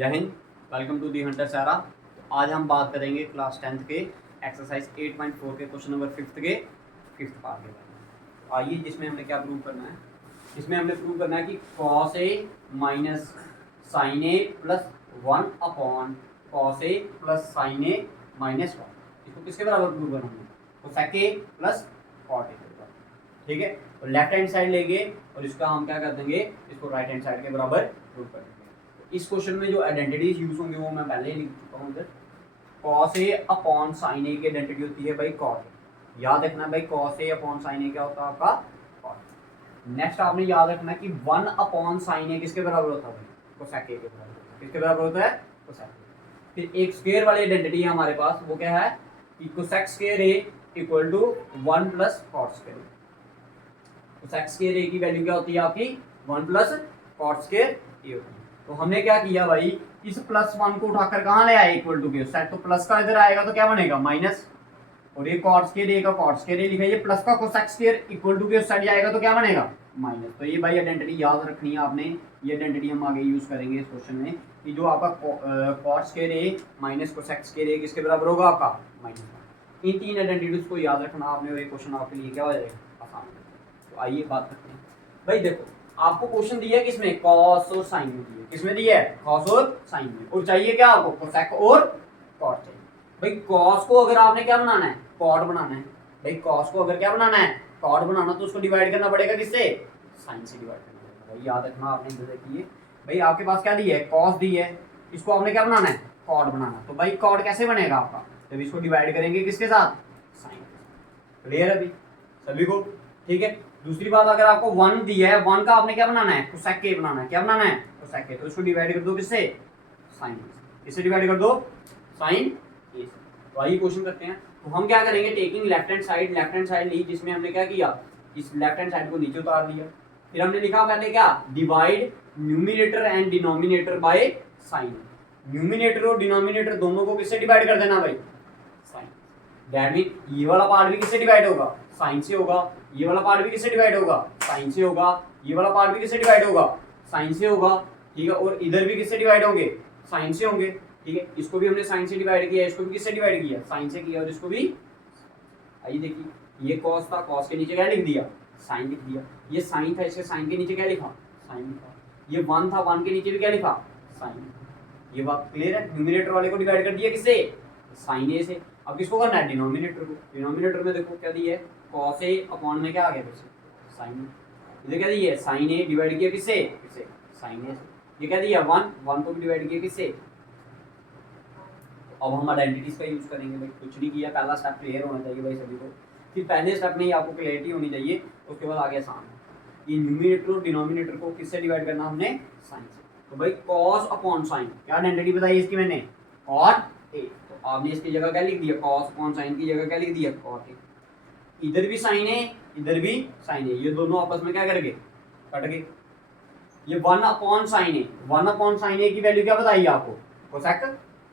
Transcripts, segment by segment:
जय Hind, welcome to the hunter सारा। तो आज हम बात करेंगे क्लास 10th के एक्सरसाइज 8.4 के क्वेश्चन नंबर 5th के 5th पार्ट के बारे में। तो आइए, जिसमें हमने क्या प्रूव करना है, इसमें हमने प्रूव करना है कि cos A minus sine A plus 1 upon cos A plus sine A minus 1, इसको किसके बराबर प्रूव करना है? Cosec A plus cot A के बराबर। ठीक है, तो लेफ्ट हैंड साइड लेंगे और इसका हम क्या कर देंगे, इसको राइट हैंड साइड के बराबर प्रूव कर देंगे। इस क्वेश्चन में जो आइडेंटिटीज यूज होंगे वो मैं पहले ही लिख चुका हूँ इधर। कॉस ए अपॉन साइन ए की आइडेंटिटी होती है भाई कॉट ए। याद रखना भाई, कॉस ए अपॉन साइन ए क्या होता है आपका? कॉट। नेक्स्ट आपने याद रखना कि 1 अपॉन साइन ए किसके बराबर होता है भाई? कोसेक ए के बराबर होता है। किसके बराबर होता है? कोसेक ए। फिर एक स्क्वायर वाली आइडेंटिटी है हमारे पास, वो क्या है कि cosec square A equal to 1 plus cot square A. Cosec square A की वैल्यू क्या होती है आपकी? 1 प्लस कॉट स्क्वायर ए होती है। तो हमने क्या किया भाई, इस प्लस 1 को उठाकर कहाँ ले आए? इक्वल टू के सेट। तो प्लस का इधर आएगा तो क्या बनेगा? माइनस। और ये कॉट स्क्वायर ए का कॉट स्क्वायर ए लिखा है, ये प्लस का कोसेक स्क्वायर इक्वल टू के उस साइड जाएगा तो क्या बनेगा? माइनस। तो ये भाई आइडेंटिटी याद रखनी है आपने। ये आइडेंटिटी हम आगे यूज करेंगे इस क्वेश्चन में कि जो आपका cot square A minus cosec square ए किसके बराबर होगा? आपका माइनस 1। इन तीन आइडेंटिटीज को याद रखना आपने और ये क्वेश्चन आपके लिए क्या हो जाएगा? आसान। तो आइए बात करते हैं भाई। देखो, आपको क्वेश्चन दिया है किसमें? कॉस और साइन में दिया है। किसमें दिया है? कॉस और साइन में। और चाहिए क्या आपको? कोसेक और कॉट चाहिए। भाई कॉस को अगर आपने क्या बनाना है? कॉट बनाना है। भाई कॉस को अगर क्या बनाना है? कॉट बनाना, तो उसको डिवाइड करना पड़ेगा किससे? साइन से डिवाइड करना पड़ेगा। भाई याद रखना आपने इधर देखिए, भाई आपके पास क्या दिया है? कॉस दी है, इसको आपने क्या बनाना है? कॉट बनाना। तो भाई कॉट कैसे बनेगा आपका? जब इसको डिवाइड करेंगे किसके साथ? साइन। क्लियर है अभी सभी को? ठीक है। दूसरी बात, अगर आपको 1 दिया है, 1 का आपने क्या बनाना है? कोसेक ए बनाना है। क्या बनाना है? कोसेक ए। तो इसको डिवाइड कर दो किससे? साइन ए। किससे डिवाइड कर दो? साइन ए से। तो आइए क्वेश्चन करते हैं। तो हम क्या करेंगे? टेकिंग लेफ्ट हैंड साइड ली, जिसमें हमने क्या किया, इस लेफ्ट हैंड साइड को नीचे उतार दिया। फिर हमने लिखा पहले क्या? Divide numerator and denominator by sine. Numerator और डिनोमिनेटर दोनों को किससे डिवाइड कर देना भाई? साइन। दैट मीन ये वाला पार्ट भी किससे डिवाइड होगा? साइन से होगा। ये वाला पार्ट भी किससे डिवाइड होगा? साइन से होगा। ये वाला पार्ट भी किससे डिवाइड होगा? साइन से होगा। ठीक है। और इधर भी किससे डिवाइड होंगे? साइन से होंगे। ठीक है। इसको भी हमने साइन से डिवाइड किया, इसको भी किससे डिवाइड किया? साइन से किया। और इसको भी, आइए देखिए, ये कॉस था, कॉस के नीचे क्या लिख दिया? साइन लिख दिया। ये साइन था, इसके साइन के नीचे क्या लिखा? साइन लिखा। ये 1 था, 1 के नीचे भी क्या लिखा? साइन। ये बात क्लियर है? न्यूमिनेटर वाले को डिवाइड कर दिया किससे? साइन ए से। अब किसको करना है? डिनोमिनेटर को। डिनोमिनेटर में देखो क्या दिया है? कॉस ए अपॉन में क्या आ गया? फिर साइन। इधर क्या दिया है? साइन ए डिवाइड किया किससे? किससे? साइन ए से। ये क्या दिया? 1 को भी डिवाइड किया किससे? तो अब हम आइडेंटिटीज का यूज करेंगे भाई। कुछ नहीं किया, पहला स्टेप क्लियर होना चाहिए भाई सभी को। फिर पहले स्टेप में ही आपको क्लियरिटी होनी चाहिए, उसके बाद आगे आसान है। ये न्यूमिनेटर और डिनोमिनेटर को किससे डिवाइड करना हमने? साइन से। तो भाई कॉस अपॉन साइन, क्या आइडेंटिटी बताई इसकी मैंने? Cot A. तो आपने इसकी जगह क्या लिख दिया? कॉस अपॉन साइन की जगह क्या लिख दिया? Cot A. इधर भी साइन है, इधर भी साइन है, ये दोनों आपस में क्या कर गए? कट गए। ये 1 अपॉन साइन है, 1 अपॉन साइन ए की वैल्यू क्या बताइए आपको? कोसेक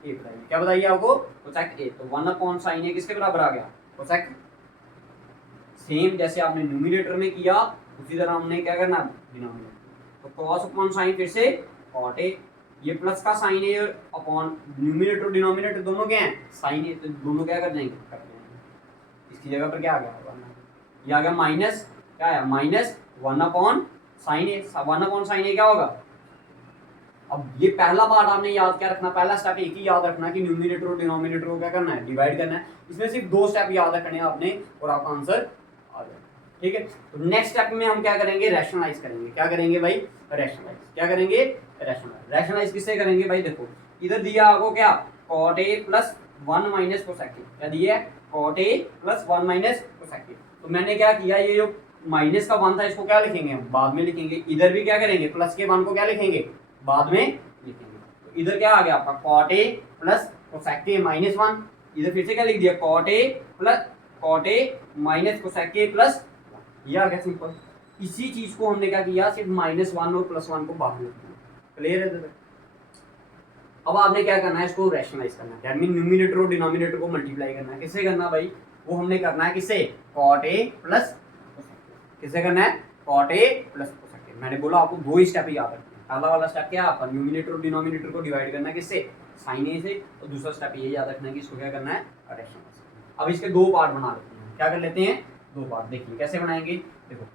ए बताइए। क्या बताइए आपको? कोसेक ए। तो 1 अपॉन साइन ए किसके बराबर आ गया? कोसेक। सेम जैसे आपने न्यूमिनेटर में किया, उसी तरह हमने क्या करना? डिनोमिनेटर। तो कॉस अपॉन साइन फिर से कॉट ए। ये प्लस का साइन ए और अपॉन न्यूमिनेटर और डिनोमिनेटर दोनों क्या हैं? साइन ए। तो दोनों क्या कर जाएंगे? कट जाएंगे। इसकी जगह पर क्या आ गया? 1। ये आ गया माइनस, क्या है? माइनस 1 अपॉन साइन ए। 1 अपॉन साइन ए क्या होगा? अब ये पहला पार्ट आपने याद क्या रखना? पहला स्टेप एक ही याद रखना कि न्यूमिनेटर और डिनोमिनेटर को क्या करना है? डिवाइड करना है। इसमें सिर्फ 2 स्टेप याद रखने हैं आपने और आपका आंसर आ जाएगा। ठीक है। तो नेक्स्ट स्टेप में हम क्या करेंगे? रैशनलाइज करेंगे। क्या करेंगे भाई? रैशनलाइज। क्या करेंगे? रैशनलाइज। रैशनलाइज किससे करेंगे भाई? देखो, इधर दिया आपको क्या? Cot A plus 1 minus cosec A. क्या दिया है? कॉट ए प्लस 1 माइनस कोसेक ए। तो मैंने क्या किया, ये जो माइनस का 1 था इसको क्या लिखेंगे हम? बाद में लिखेंगे। इधर भी क्या करेंगे? प्लस के 1 को क्या लिखेंगे? बाद में लिखेंगे। तो इधर क्या आ गया आपका? Cot A plus cosec A minus 1। इधर फिर से क्या लिख दिया? Cot A plus cot A minus cosec A plus 1। ये आ गया सिंपल। इसी चीज को हमने क्या किया? सिर्फ -1 और +1 को बाद में लिखना। क्लियर है? अब आपने क्या करना है? इसको रैशनलाइज करना है। दैट मीन न्यूमिनेटर और डिनोमिनेटर को मल्टीप्लाई करना है। किससे करना भाई? वो हमने करना है किससे? कॉट ए प्लस। किससे करना है? Cot A plus cosec A. मैंने बोला आपको 2 ही स्टेप याद रखने हैं। पहला वाला स्टेप क्या है आपका, न्यूमिनेटर और डिनोमिनेटर को डिवाइड करना है किससे, साइन ए से, और दूसरा स्टेप ये याद रखना है कि इसको क्या करना है, एडिशन से। अब इसके दो पार्ट बना लेते हैं, क्या कर लेते हैं, दो पार्ट। देखिए कैसे बनाएंगे, देखो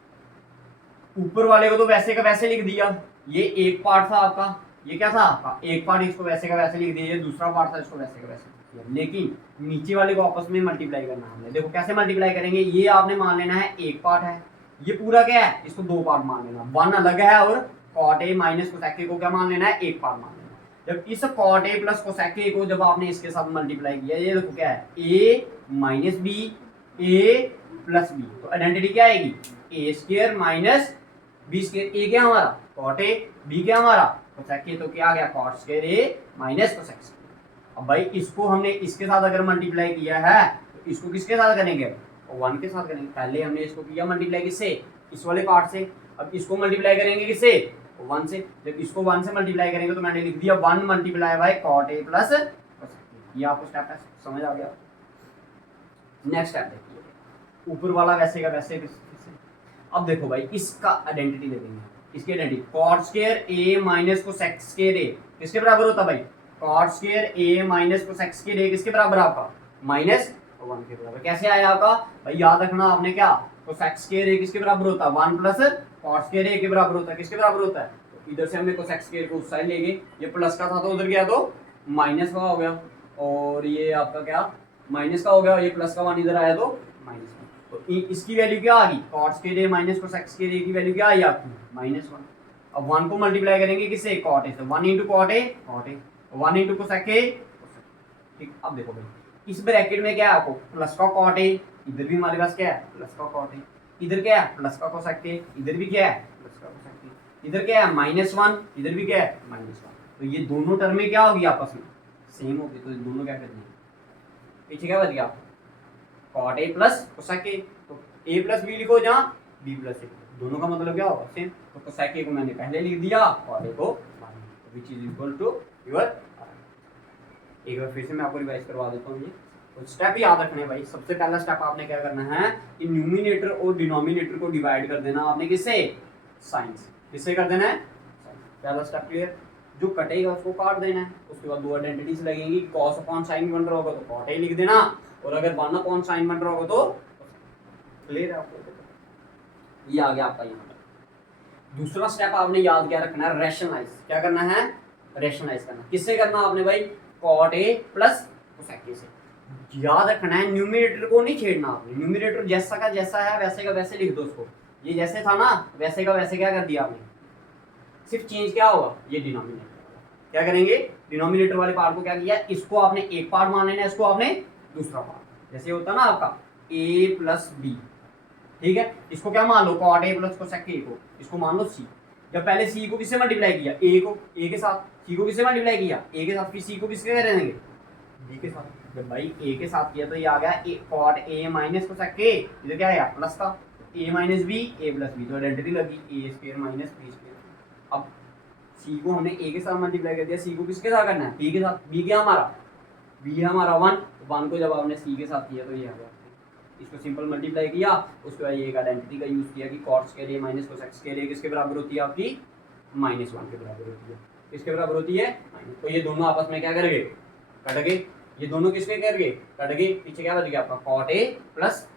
ऊपर वाले को तो वैसे का वैसे लिख दिया, ये एक पार्ट था आपका, ये क्या था आपका एक पार्ट, इसको वैसे का वैसे लिख दिया, ये दूसरा पार्ट था, इसको वैसे का वैसे लिख दिया। लेकिन नीचे वाले को आपस में मल्टीप्लाई करना है हमने। देखो कैसे मल्टीप्लाई करेंगे, ये आपने मान लेना है एक पार्ट है, ये पूरा क्या है, इसको दो पार्ट मान लेना, वन अलग है और cot A minus cosec A को क्या मान लेना है, एक पार्ट मान लेना। जब इस cot A plus cosec A को जब आपने इसके साथ मल्टीप्लाई किया, ये देखो क्या है, ए minus B A plus B, तो आइडेंटिटी क्या आएगी, ए स्क्वायर माइनस बी स्क्वायर। ए क्या हमारा कॉट ए, बी क्या हमारा कोसेक ए, तो क्या आ गया cot square A minus cosec A. अब भाई इसको हमने इसके साथ अगर मल्टीप्लाई किया है तो इसको किसके साथ करेंगे, वन के साथ करेंगे। पहले हमने इसको किया मल्टीप्लाई किससे, इस वाले पार्ट से, अब इसको मल्टीप्लाई करेंगे किससे, वन से। जब इसको वन से मल्टीप्लाई करेंगे तो मैंने लिख दिया one multiply by cot A plus, ये आपको स्टेप समझ आ गया। नेक्स्ट स्टेप देखिए, ऊपर वाला वैसे का वैसे। अब देखो भाई इसका आइडेंटिटी देखेंगे, इसकी identity cot square A minus cosec square ए किसके बराबर होता है भाई, cot square A minus cosec square ए किसके बराबर आपका, माइनस वन के बराबर। कैसे आया आपका भाई, याद रखना आपने क्या, कोसेक स्क्वायर ए किसके बराबर होता है, वन प्लस कॉट स्क्वायर ए के बराबर होता है, किसके बराबर होता है, तो इधर से हमने कोसेक स्क्वायर को उस साइड ले गए, ये प्लस का था तो उधर गया तो माइनस का हो गया, और ये आपका क्या माइनस का हो गया, ये प्लस का वन इधर आया तो माइनस का। तो इसकी वैल्यू क्या आ गई, cot square A minus cosec square A की वैल्यू क्या आई आपकी, माइनस वन। अब वन को मल्टीप्लाई करेंगे किससे, कॉट ए से, one into cot A, one into cosec A. ठीक, अब देखो भाई इस ब्रैकेट में क्या है आपको, प्लस का कॉट ए, इधर भी हमारे पास क्या है प्लस का कॉट ए, इधर क्या है प्लस का कोसेक ए, इधर भी क्या है प्लस का कोसेक ए, इधर क्या है माइनस वन, इधर भी क्या है माइनस वन। तो ये दोनों टर्में क्या होगी आपस में सेम होगी, तो दोनों क्या करनी है, पीछे क्या बच गया कॉट ए प्लस कोसेक ए, तो ए प्लस बी लिखो जहाँ बी प्लस ए, दोनों का मतलब क्या होगा सेम। तो कोसेक ए को मैंने पहले लिख दिया, कॉट ए को which is equal to your. एक बार फिर से मैं आपको रिवाइज करवा देता हूँ, ये तो स्टेप याद रखने भाई। सबसे पहला स्टेप आपने क्या करना है कि न्यूमिनेटर और डिनोमिनेटर को डिवाइड कर देना आपने किससे, साइन से। किससे कर देना है, पहला स्टेप क्लियर। जो कटेगा उसको काट देना है, उसके बाद दो आइडेंटिटीज लगेंगी, कॉस अपॉन साइन बन रहा होगा तो कॉट ए लिख देना, और अगर वन अपॉन साइन बन रहा होगा तो क्लियर है आपको, ये आ गया आपका यहाँ पर। दूसरा स्टेप आपने याद क्या रखना है, रैशनलाइज। क्या करना है, रैशनलाइज करना। किससे करना आपने भाई, cot A plus cosec a से। याद रखना है न्यूमिनेटर को नहीं छेड़ना आपने, न्यूमिनेटर जैसा का जैसा है वैसे का वैसे लिख दो उसको, ये जैसे था ना वैसे का वैसे क्या कर दिया आपने, सिर्फ चेंज क्या होगा, ये डिनोमिनेटर क्या करेंगे, डिनोमिनेटर वाले पार्ट को क्या किया, इसको आपने एक पार्ट मान लेना है, इसको आपने दूसरा पार्ट। जैसे होता ना आपका a प्लस बी, ठीक है, इसको क्या मान लो cot A plus cosec A को, इसको मान लो सी। जब पहले सी को किससे मल्टीप्लाई किया, ए को, ए के साथ, सी को किससे मल्टीप्लाई किया, ए के साथ, फिर सी को किसके कर देंगे, बी के साथ। जब भाई ए के साथ किया तो ये आ गया cot A minus cosec A, इधर क्या आया प्लस का, A minus B A plus B, तो आइडेंटिटी लगी A square minus B square. अब सी को हमने ए के साथ मल्टीप्लाई कर दिया, सी को किसके साथ करना है, बी के साथ। बी क्या हमारा, बी है हमारा वन, वन को जब आपने सी के साथ किया तो ये आ गया, इसको सिंपल मल्टीप्लाई किया, उसके बाद ये एक आइडेंटिटी का यूज किया कि cot square A minus cosec square ए किसके बराबर होती है आपकी, माइनस वन के बराबर होती है। किसके बराबर होती है, माइनस। तो ये दोनों आपस में क्या करेंगे, कट गए, ये दोनों किसके कर गए, कट गए। पीछे क्या बच गया आपका, cot A plus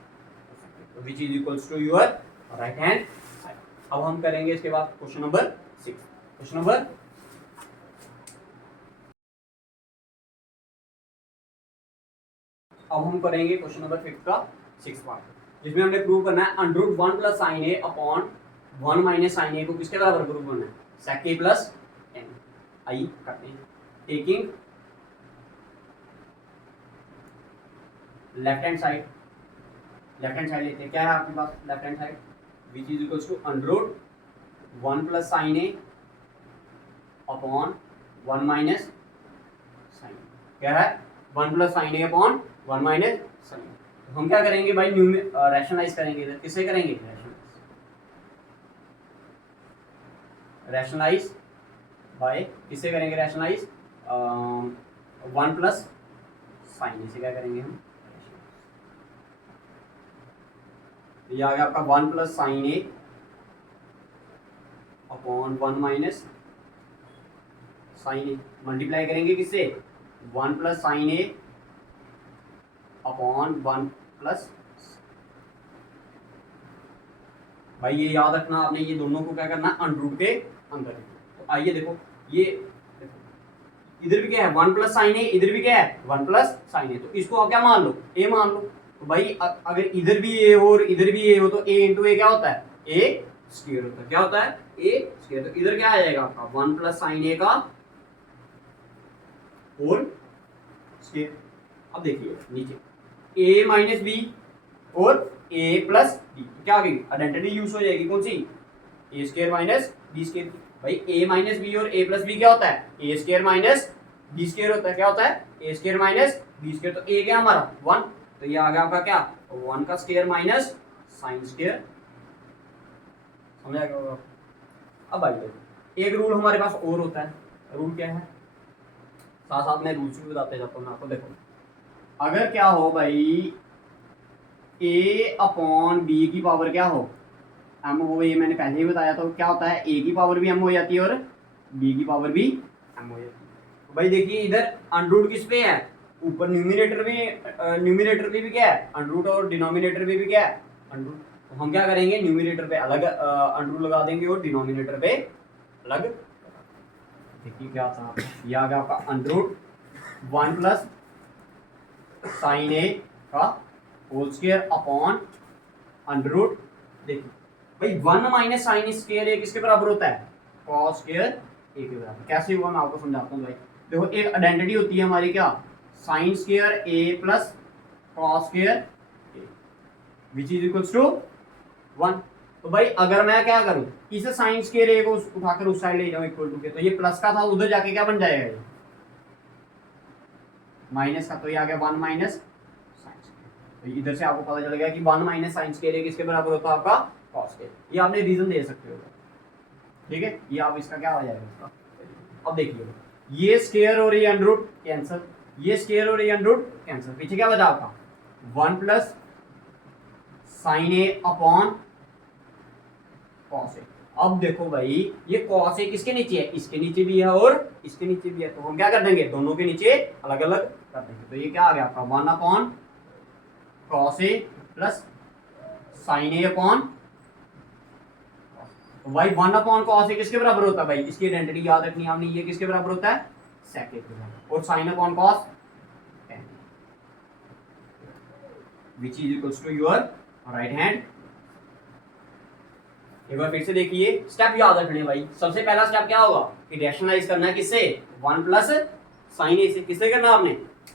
which is equals to your right hand side. अब हम करेंगे इसके बाद क्वेश्चन नंबर 6। क्वेश्चन नंबर अब हम करेंगे क्वेश्चन नंबर 5 का 6 पार्ट, जिसमें हमने प्रूव करना है under one plus sine A upon one minus sine ए को किसके बराबर प्रूव करना है, सेक ए प्लस एन। आइए करते हैं। टेकिंग लेफ्ट हैंड साइड लेते हैं। क्या है आपके पास left hand side, which is equals to under one plus sine A upon one minus sine. क्या है, one plus sine A upon one minus sine. हम क्या करेंगे भाई, रैशनलाइज करेंगे इधर। किससे करेंगे, रैशनलाइज बाय, किससे करेंगे रैशनलाइज, वन प्लस साइन ए से क्या करेंगे हम, ये आ गया आपका one plus sine A upon one minus sine A multiply करेंगे किससे 1 plus sine A upon 1 plus. भाई ये याद रखना आपने, ये दोनों को क्या करना अंडर रूट के अंदर। तो आइए देखो ये इधर भी क्या है 1 प्लस साइन ए, इधर भी क्या है 1 प्लस साइन ए, तो इसको आप क्या मान लो ए मान लो। तो भाई अगर इधर भी ए हो और इधर भी ए हो तो ए इंटू ए क्या होता है ए स्क्वायर होता है। क्या होता है ए स्क्वायर। तो इधर क्या आ जाएगा आपका 1 प्लस साइन ए का होल स्क्वायर। अब देखिए नीचे ए माइनस बी और ए प्लस बी, क्या आ गई आइडेंटिटी यूज हो जाएगी कौन सी ए स्क्वायर माइनस बी स्क्वायर। भाई ए माइनस बी और ए प्लस बी क्या होता है ए स्क्वायर माइनस बी स्क्वायर होता है। क्या होता है ए स्क्वायर माइनस बी स्क्वायर। तो ए क्या हमारा 1, तो ये आ गया आपका क्या 1 का स्क्वायर माइनस साइन स्क्वायर। समझ आएगा। अब भाई देखो एक रूल हमारे पास और होता है, रूल क्या है साथ साथ में रूल्स भी बताते जाता हूँ मैं आपको। देखो अगर क्या हो भाई a अपॉन बी की पावर क्या हो m हो, ये मैंने पहले ही बताया, तो क्या होता है a की पावर भी m हो जाती है और b की पावर भी m हो जाती है। तो भाई देखिए इधर अंडर किस पे है ऊपर, न्यूमिनेटर भी क्या है अंडर और डिनोमिनेटर भी क्या है अंडर। तो हम क्या करेंगे न्यूमिनेटर पे अलग अंडर लगा देंगे और डिनोमिनेटर पे अलग। देखिए क्या था ये आ गया आपका अंडर 1 प्लस साइन ए का whole square upon under root. देखिए भाई 1 माइनस साइन स्क्वायर ए किसके बराबर होता है कॉस स्क्वायर ए के बराबर। कैसे हुआ मैं आपको समझाता हूँ भाई। देखो एक आइडेंटिटी होती है हमारी क्या sine square a plus cos square a which is equals to 1। तो भाई अगर मैं क्या करूं इसे साइन स्क्वायर ए को उठाकर उस साइड ले जाऊं इक्वल टू के, तो ये प्लस का था उधर जाके क्या बन जाएगा ये माइनस का, तो ये आ गया 1 माइनस साइन स्क्वायर। तो इधर से आपको पता चल गया कि 1 माइनस साइन स्क्वायर ए किसके बराबर होता है आपका कॉस स्क्वायर। ये आपने रीजन दे सकते हो, ठीक है। ये आप इसका क्या हो जाएगा इसका। अब देखिए ये स्क्वायर और ये अंडर रूट कैंसिल, ये स्क्वायर और ये अंडर रूट कैंसिल, पीछे क्या बचा आपका 1 plus sine A upon cos ए। अब देखो भाई ये कॉस ए किसके नीचे है इसके नीचे भी है और इसके नीचे भी है, तो हम क्या कर देंगे दोनों के नीचे अलग अलग कर देंगे। तो ये क्या आ गया आपका 1 upon cos A plus sine A upon. तो भाई 1 अपॉन कॉस ए किसके बराबर होता है भाई, इसकी आइडेंटिटी याद रखनी है आपने, ये किसके बराबर होता है सेक के बराबर, और sine upon cos which is equals to your right hand. एक बार फिर से देखिए स्टेप याद रखने भाई। सबसे पहला स्टेप क्या होगा कि रैशनलाइज करना है किससे 1 प्लस साइन ए से। किससे करना आपने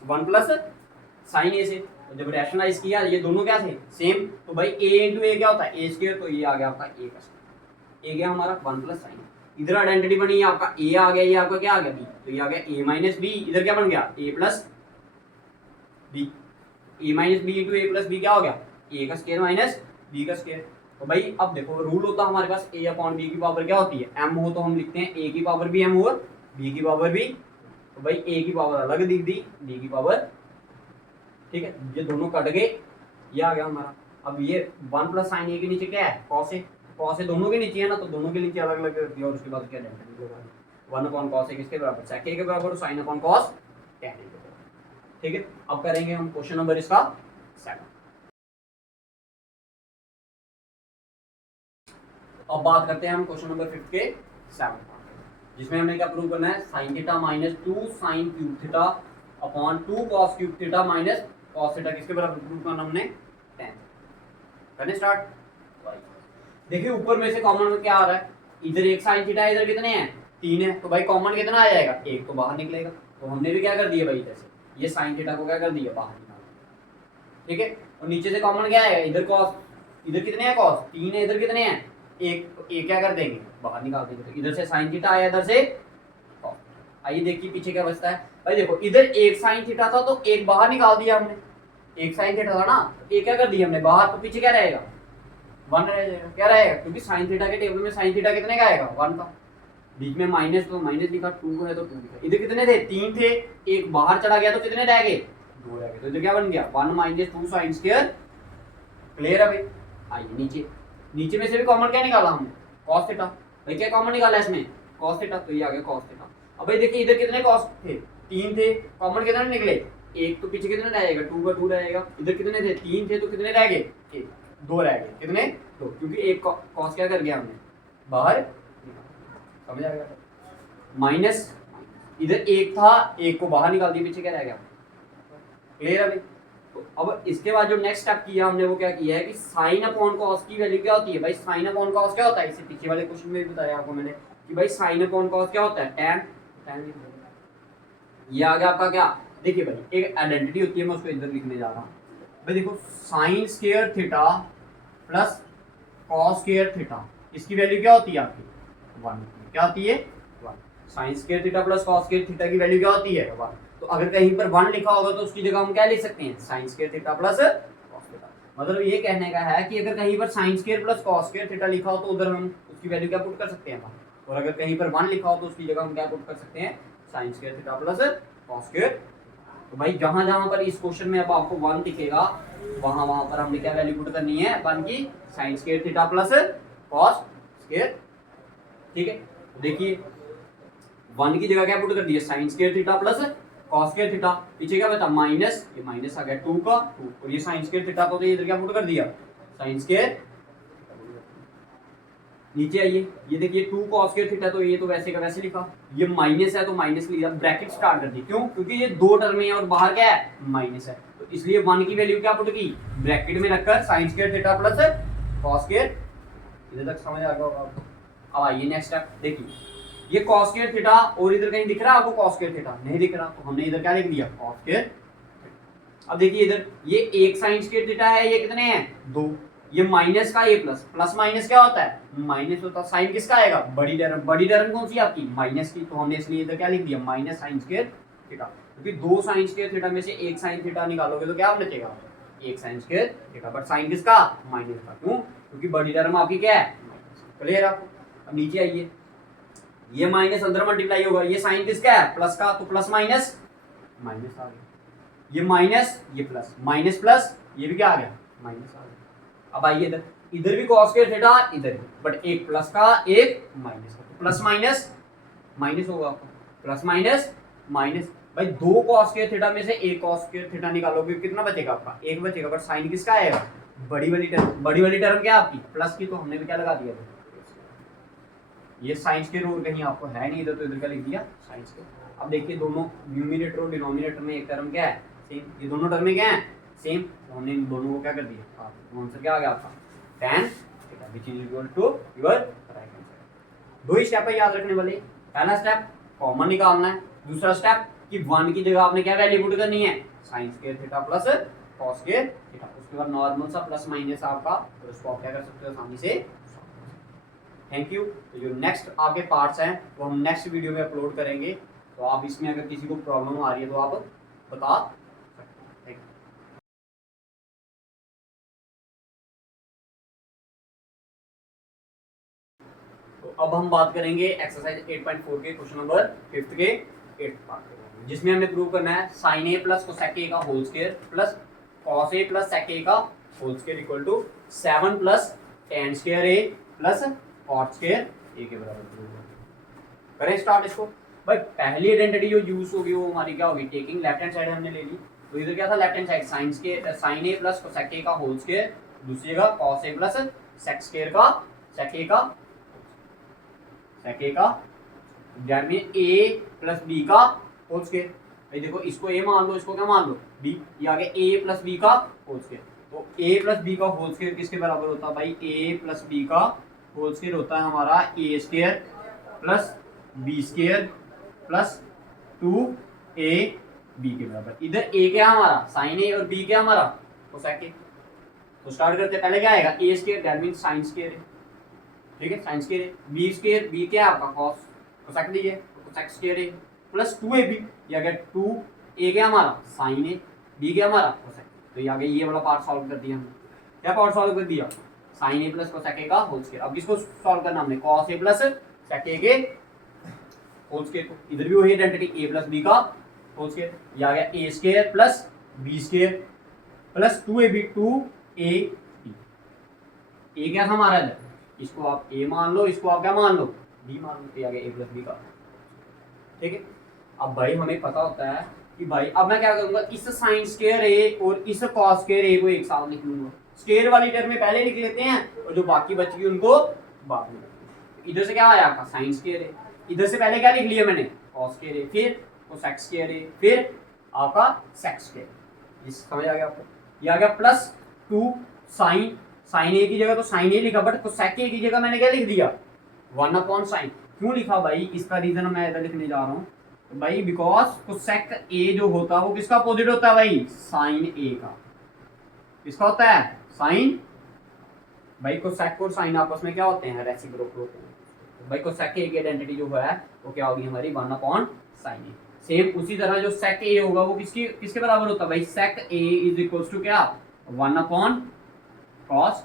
1 प्लस साइन ए से। तो जब रैशनलाइज किया ये दोनों क्या थे सेम, तो भाई a इंटू ए क्या होता है ए स्क्वायर, तो ये आ गया आपका a का स्क्वायर, a गया हमारा 1 प्लस साइन। इधर आइडेंटिटी बनी है आपका a आ गया, ये आपका क्या आ गया b, तो ये आ गया a माइनस b। इधर क्या बन गया a plus b, a minus b into A plus b क्या हो गया a का स्क्वायर माइनस b का स्क्वायर। तो भाई अब देखो रूल होता है हमारे पास a अपॉन b की पावर क्या होती है m हो, तो हम लिखते हैं a की पावर भी m और b की पावर भी। तो भाई a की पावर अलग लिख दी, b की पावर, ठीक है। ये दोनों कट गए, ये आ गया हमारा। अब ये 1 प्लस साइन ए के नीचे क्या है कॉस ए, कॉस ए दोनों के नीचे है ना, तो दोनों के नीचे अलग अलग कर दिया और उसके बाद क्या आइडेंटिटी लगा 1 अपॉन कॉस ए किसके बराबर सेक ए के बराबर, sign upon cos tan A के बराबर, ठीक है। अब करेंगे हम क्वेश्चन नंबर इसका 7। अब बात करते हैं हम क्वेश्चन नंबर 5 के 7, जिसमें हमने क्या प्रूव करना है sine theta minus 2 sine cube theta upon 2 cos cube theta minus cos theta किसके बराबर प्रूव करना हमने 10। करने स्टार्ट। देखिए ऊपर में से कॉमन में क्या आ रहा है, इधर एक साइन थीटा है, इधर कितने हैं 3 है, तो भाई कॉमन कितना आ जाएगा 1 तो बाहर निकलेगा। तो हमने भी क्या कर दिया भाई इधर से ये साइन थीटा को क्या कर दिया बाहर निकाल, ठीक है। और नीचे से कॉमन क्या आएगा इधर कॉस, इधर कितने हैं कॉस 3 है, इधर कितने हैं 1, तो 1 क्या कर देंगे बाहर निकाल देंगे। तो इधर से साइन थीटा आया, इधर से कॉस। आइए देखिए पीछे क्या बचता है भाई। देखो इधर एक साइन थीटा था तो 1 बाहर निकाल दिया हमने, एक साइन थीटा था ना तो 1 क्या कर दिया हमने बाहर, तो पीछे क्या रहेगा 1 रह जाएगा। क्या रहेगा क्योंकि साइन थीटा के टेबल में साइन थीटा कितने का आएगा 1 का, बीच में माइनस तो माइनस लिखा, 2 है तो 2 लिखा। इधर कितने थे 3 थे, 1 बाहर चला गया तो कितने रह गए 2 रह गए। तो इधर क्या बन गया 1 माइनस 2 साइन स्क्वायर। क्लियर है भाई। आइए नीचे, नीचे में से भी कॉमन क्या निकाला हमने कॉस थीटा। भाई क्या कॉमन निकाला इसमें कॉस थीटा, तो ये आ गया कॉस थीटा। अब भाई देखिए इधर कितने कॉस थे, 3 थे, कॉमन कितने निकले, एक, तो पीछे कितने रह जाएगा, 2 का 2 रहेगा। इधर कितने थे, 3 थे, तो कितने रह गए, 1, 2 रह गए, कितने 2, क्योंकि एक कॉस क्या कर गया हमने बाहर, समझ आ गया। माइनस, इधर 1 था, 1 को बाहर निकाल दिया, पीछे क्या रह गया, क्लियर है भाई। तो अब इसके बाद जो नेक्स्ट स्टेप किया हमने वो क्या किया है कि साइन अपॉन कॉस की वैल्यू क्या होती है भाई, साइन अपॉन कॉस क्या होता है, इससे पीछे वाले क्वेश्चन में भी बताया आपको मैंने कि भाई साइन अपॉन कॉस क्या होता है, tan। ये आ गया आपका क्या, देखिए भाई एक आइडेंटिटी होती है, मैं उसको इधर लिखने जा रहा हूँ भाई। देखो sign square theta plus cos square theta, इसकी वैल्यू क्या होती है आपकी 1, क्या होती है 1। Sign square theta plus cos square theta की वैल्यू क्या होती है 1। तो अगर कहीं पर 1 लिखा होगा तो उसकी जगह हम क्या लिख सकते हैं, sign square theta plus cos theta. मतलब ये कहने का है कि अगर कहीं पर sine square plus cos square theta लिखा हो तो उधर हम उसकी वैल्यू क्या पुट कर सकते हैं, और अगर कहीं पर 1 लिखा हो तो उसकी जगह हम क्या पुट कर सकते हैं, sign square theta plus cos square. तो भाई जहां जहां पर इस क्वेश्चन में अब आपको 1 दिखेगा वहां वहां पर हमने क्या वैल्यू पुट करनी है, 1 की, sign square theta plus cos square. ठीक है, देखिए 1 की जगह क्या पुट कर दिया, sign square theta plus cos square theta, पीछे क्या बचा माइनस, ये माइनस आ गया 2 का 2, और ये साइन स्क्वायर थीटा को तो इधर क्या पुट कर दिया, साइन स्क्वायर। नीचे आइए, ये देखिए 2 कॉस स्क्वायर थीटा, तो ये तो वैसे का वैसे लिखा, ये माइनस है तो माइनस लिया, ब्रैकेट स्टार्ट कर दी, क्यों, क्योंकि ये 2 टर्म है और बाहर क्या है माइनस है, तो इसलिए 1 की वैल्यू क्या पुट की, ब्रैकेट में रखकर sign square theta plus cos square. इधर तक समझ आ गया होगा आपको। अब आइए नेक्स्ट स्टेप, देखिए ये कॉस स्क्वायर थीटा, और इधर कहीं दिख रहा है आपको कॉस स्क्वायर थीटा, नहीं दिख रहा, तो हमने इधर क्या लिख दिया, कॉस स्क्वायर। अब देखिए इधर ये एक साइन स्क्वायर थीटा है, ये कितने हैं 2, ये माइनस का, ये प्लस, प्लस माइनस क्या होता है माइनस होता है, साइन किसका आएगा, बड़ी टर्म, बड़ी टर्म कौन सी आपकी माइनस की, तो हमने इसलिए इधर क्या लिख दिया, माइनस साइन स्क्वायर थीटा, क्योंकि 2 साइन स्क्वायर थीटा में से एक साइन थीटा निकालोगे तो क्या बचेगा, एक sine square theta, but sine किसका माइनस का, क्यों, क्योंकि बड़ी टर्म आपकी क्या है माइनस। क्लियर आपको। अब नीचे आइए, ये माइनस अंदर मल्टीप्लाई होगा, ये साइन किसका है प्लस का, तो प्लस माइनस माइनस आ गया, ये माइनस ये प्लस, माइनस प्लस ये भी क्या आ गया माइनस आ गया। अब आइए इधर, इधर भी कॉस स्क्वायर थीटा, इधर भी, बट एक प्लस का एक माइनस का, तो प्लस माइनस माइनस होगा आपका, प्लस माइनस माइनस। भाई 2 कॉस स्क्वायर थीटा में से एक कॉस स्क्वायर थीटा निकालोगे कितना बचेगा आपका, एक बचेगा, बट साइन किसका आएगा, बड़ी वाली टर्म, बड़ी वाली टर्म क्या आपकी प्लस की, तो हमने भी क्या लगा दिया, ये साइन स्क्वायर और कहीं आपको है नहीं इधर, तो इधर क्या लिख दिया साइन स्क्वायर। अब देखिए दोनों न्यूमरेटर और डिनोमिनेटर में एक टर्म क्या है सेम, ये दोनों टर्म क्या है सेम, तो हमने इन दोनों को क्या कर दिया, आंसर क्या आ गया आपका tan theta which is equal to your right answer. दो ही स्टेप है याद रखने वाले, पहला स्टेप कॉमन निकालना है, दूसरा स्टेप कि 1 की जगह आपने क्या वैल्यू पुट करनी है, sin square theta plus cos square theta, उसके बाद नॉर्मल सा प्लस माइनस आपका, और उसको आप क्या कर सकते हो आसानी से। Thank you. तो जो नेक्स्ट आपके पार्ट्स हैं वो हम नेक्स्ट वीडियो में अपलोड करेंगे, तो आप इसमें अगर किसी को प्रॉब्लम आ रही है तो आप बता सकते हैं। तो अब हम बात करेंगे एक्सरसाइज 8.4 के क्वेश्चन नंबर 5 के 8th पार्ट, जिसमें हमें प्रूव करना है sin a plus cosec a का whole square plus cos a plus sec a का whole square equal to 7 plus tan square a plus cot square a के बराबर प्रूव करें। स्टार्ट इसको। भाई पहली आइडेंटिटी जो यूज होगी वो हमारी क्या होगी, टेकिंग लेफ्ट हैंड साइड हमने ले ली, तो इधर क्या था left hand side sin a plus cosec a का होल स्क्वायर, दूसरी जगह cos a plus sec square का sec a का sec a का, that mean a plus b का होल स्क्वायर। भाई देखो इसको a मान लो, इसको क्या मान लो b, ये आ गया a प्लस b का होल स्क्वायर, तो a प्लस b का होल स्क्वायर किसके बराबर होता है भाई, a प्लस b का होल स्क्वायर होता है हमारा a square plus b square plus 2a b के बराबर। इधर a क्या हमारा sin a और b क्या हमारा cosec a। तो स्टार्ट करते हैं, पहले क्या आएगा a square, that mean sin square है, ठीक है साइन स्क्वायर है, b स्क्वायर, b क्या है आपका cos, cosec दी है तो cosec स्क्वायर है प्लस 2ab, ये आ गया 2a क्या हमारा sin है, b क्या हमारा cosec, तो ये आ गया, ये वाला पार्ट सॉल्व कर दिया हमने। क्या पार्ट सॉल्व कर दिया, sin a plus cosec a का होल स्क्वायर। अब किसको सॉल्व करना हमने, cos a plus sec a के होल स्क्वायर को, इधर भी वही आइडेंटिटी a प्लस b का होल स्क्वायर, ये आ गया a square plus b square plus 2ab 2ab, a क्या था हमारा इधर, इसको आप a मान लो, इसको आप क्या मान लो b मान लो, तो आ गया a प्लस b का। ठीक है। अब भाई हमें पता होता है कि भाई अब मैं क्या करूंगा, इस साइन स्क्वायर ए और इस कॉस स्क्वायर ए को एक साथ लिख लूंगा। स्क्वायर वाली टर्म में पहले लिख लेते हैं और जो बाकी बच गई उनको बाद में। इधर से क्या आया आपका साइन स्क्वायर ए, इधर से पहले क्या लिख लिया मैंने कॉस स्क्वायर ए, फिर कोसेक स्क्वायर ए, फिर आपका सेक स्क्वायर। ये समझ आ गया आपको। ये आ गया प्लस 2 साइन ए की जगह तो साइन ए लिखा, बट कोसेक ए की जगह मैंने क्या लिख दिया 1/sin। क्यों लिखा भाई, इसका रीजन मैं इधर लिखने जा रहा हूँ भाई, बिकॉज कोसेक ए जो होता है वो किसका अपोजिट होता है भाई, साइन ए का। किसका होता है, साइन। भाई कोसेक और साइन आपस में क्या होते हैं, रेसिप्रोकल होते हैं। तो भाई कोसेक ए की आइडेंटिटी जो है वो क्या होगी हमारी 1/sin ए। सेम उसी तरह जो सेक ए होगा वो किसके बराबर होता है भाई, सेक ए इज इक्वल्स टू क्या 1/cos।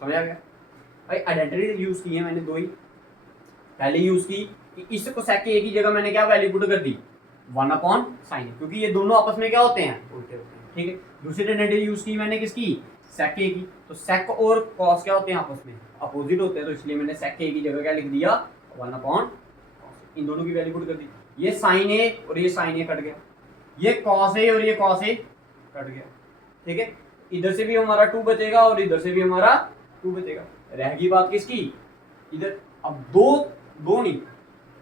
समझ आ गया भाई। आइडेंटिटी यूज की है मैंने दो ही। पहले यूज की कि इस कोसेक ए की जगह मैंने क्या वैल्यू पुट कर दी 1/sin, क्योंकि ये दोनों आपस में क्या होते हैं, उल्टे होते हैं। ठीक है। दूसरी आइडेंटिटी यूज की मैंने किसकी, सेक ए की। तो सेक और कॉस क्या होते हैं, आपस में अपोजिट होते हैं, तो इसलिए मैंने सेक ए की जगह क्या लिख दिया 1/cos। इन दोनों की वैल्यू पुट कर दी। ये साइन ए और ये साइन ए कट गया, ये कॉस ए और ये कॉस ए कट गया। ठीक है। इधर से भी हमारा 2 बचेगा और इधर से भी हमारा 2 बचेगा। रहेगी बात किसकी, इधर। अब दो नहीं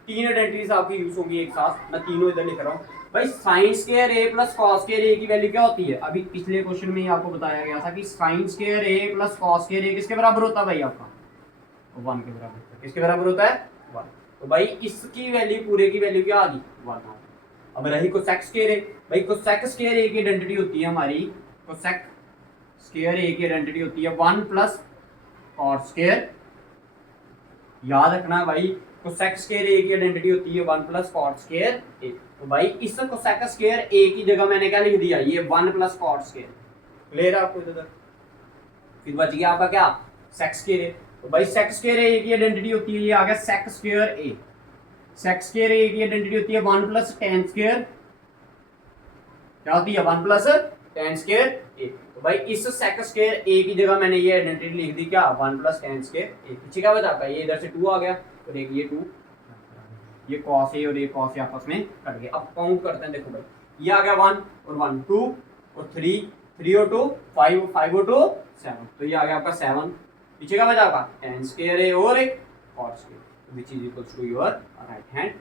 3 आइडेंटिटीज आपकी यूज होंगी एक साथ। मैं तीनों इधर लिख रहा हूँ भाई। Sign square a plus cos square A की वैल्यू क्या होती है, अभी पिछले क्वेश्चन में ही आपको बताया गया था कि sign square a plus cos square ए किसके बराबर होता है भाई, आपका 1 के बराबर। किसके बराबर होता है 1। तो भाई इसकी वैल्यू पूरे की वैल्यू क्या आ गई 1। अब रही कोसेक स्क्वायर ए, भाई कोसेक स्क्वायर ए की आइडेंटिटी होती है हमारी, कोसेक स्क्वायर ए की आइडेंटिटी होती है 1 प्लस कॉस स्क्वायर। याद रखना भाई, कोसेक स्क्वायर ए की आइडेंटिटी होती है 1 प्लस कॉस स्क्वायर ए। तो भाई इस कोसेक स्क्वायर ए की जगह मैंने क्या लिख दिया, ये 1 प्लस कॉस स्क्वायर। क्लियर है आपको इधर। फिर बच गया आपका क्या, सेक स्क्वायर ए। तो भाई सेक स्क्वायर ए की आइडेंटिटी होती है, ये आ गया sec square A. Sec square A की आइडेंटिटी होती है 1 प्लस tan स्क्वायर। क्या होती है 1 प्लस tan स्क्वायर ए। तो भाई इस सेक स्क्वायर ए की जगह मैंने ये आइडेंटिटी लिख दी क्या 1 प्लस tan स्क्वायर ए। पीछे क्या बचा, ये इधर से 2 आ गया और एक ये 2, ये cos ए और ये cos ए आपस में कट गए। अब काउंट करते हैं, देखो भाई ये आ गया 1 और 1 2 और 3 और 2 5 5 और 2 7। तो ये आ गया आपका 7। पीछे का बचा आपका tan स्क्वायर ए और एक cos square, which is equals to your right hand.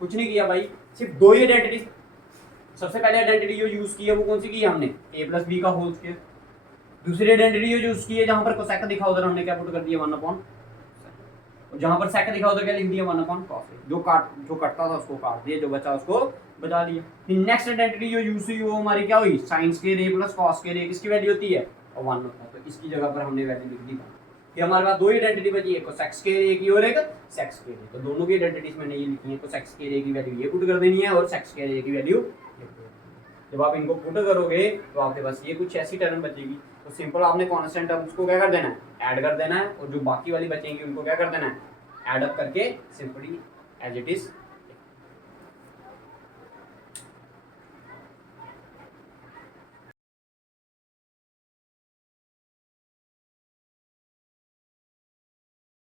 कुछ नहीं किया भाई, सिर्फ दो ही आइडेंटिटी। सबसे पहले आइडेंटिटी जो यूज की है वो कौन सी की है हमने, a प्लस बी का होल स्क्वायर। दूसरी आइडेंटिटी जो यूज की है जहां पर कोसेक दिखा उधर हमने क्या पुट कर दिया 1/, और जहां पर सेक दिखा उधर क्या लिख दिया 1/cos। जो कटता था उसको काट दिया, जो बचा उसको बचा लिया। फिर नेक्स्ट आइडेंटिटी जो यूज हुई वो हमारी क्या हुई, sin square a plus cos square a किसकी वैल्यू होती है 1 होता है। तो इसकी जगह पर हमने वैल्यू लिख दी। फिर हमारे पास दो ही आइडेंटिटी बची है, कोसेक स्क्वायर a की और एक सेक स्क्वायर a। तो दोनों की आइडेंटिटीज मैंने ये लिखी है, कोसेक स्क्वायर a की वैल्यू ये पुट कर देनी है और सेक स्क्वायर a की वैल्यू। जब आप इनको पुट करोगे तो आपके पास ये कुछ ऐसी टर्म बचेगी। तो सिंपल आपने कांस्टेंट टर्म्स को क्या कर देना है, ऐड कर देना है, और जो बाकी वाली बचेंगी उनको क्या कर देना है, ऐड अप करके सिंपली एज इट इज